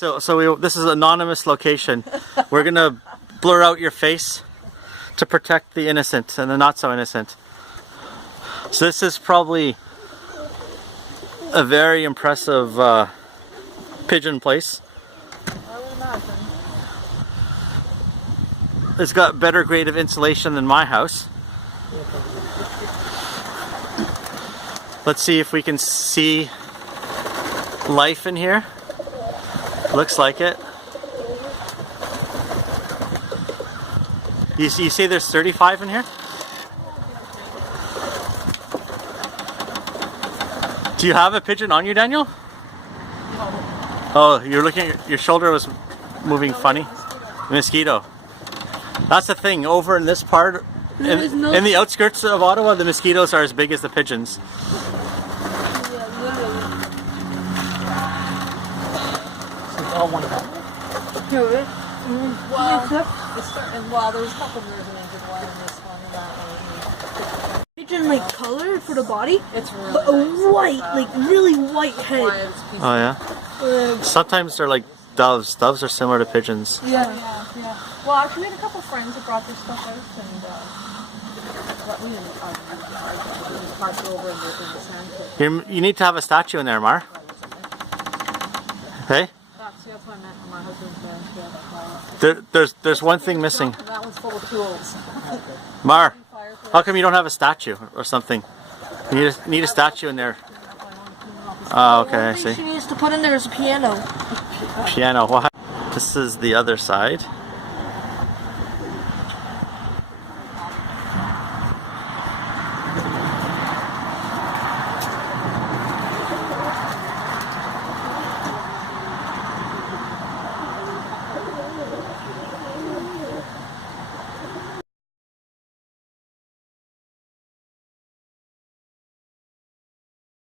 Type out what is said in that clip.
This is an anonymous location. We're gonna blur out your face to protect the innocent and the not so innocent. So this is probably a very impressive pigeon place. I would imagine. It's got better grade of insulation than my house. Let's see if we can see life in here. Looks like it. You say there's 35 in here? Do you have a pigeon on you, Daniel? Oh, you're looking at your shoulder was moving funny. Mosquito. That's the thing. Over in this part, in the outskirts of Ottawa, the mosquitoes are as big as the pigeons. All one family? Well, there was a couple of injured one in this one and that one. Pigeon like color for the body? It's really but a white, like really white head. Oh yeah? Sometimes they're like doves. Doves are similar to pigeons. Yeah. Well, actually we had a couple of friends that brought their stuff out and we didn't park over in the sand pit. You need to have a statue in there, Mar. Hey? That's what I meant when my husband's There's one thing missing. That one's full of tools. Mar, how come you don't have a statue or something? You need a statue in there. Oh, okay, I see. She needs to put in there is a piano. Piano. This is the other side.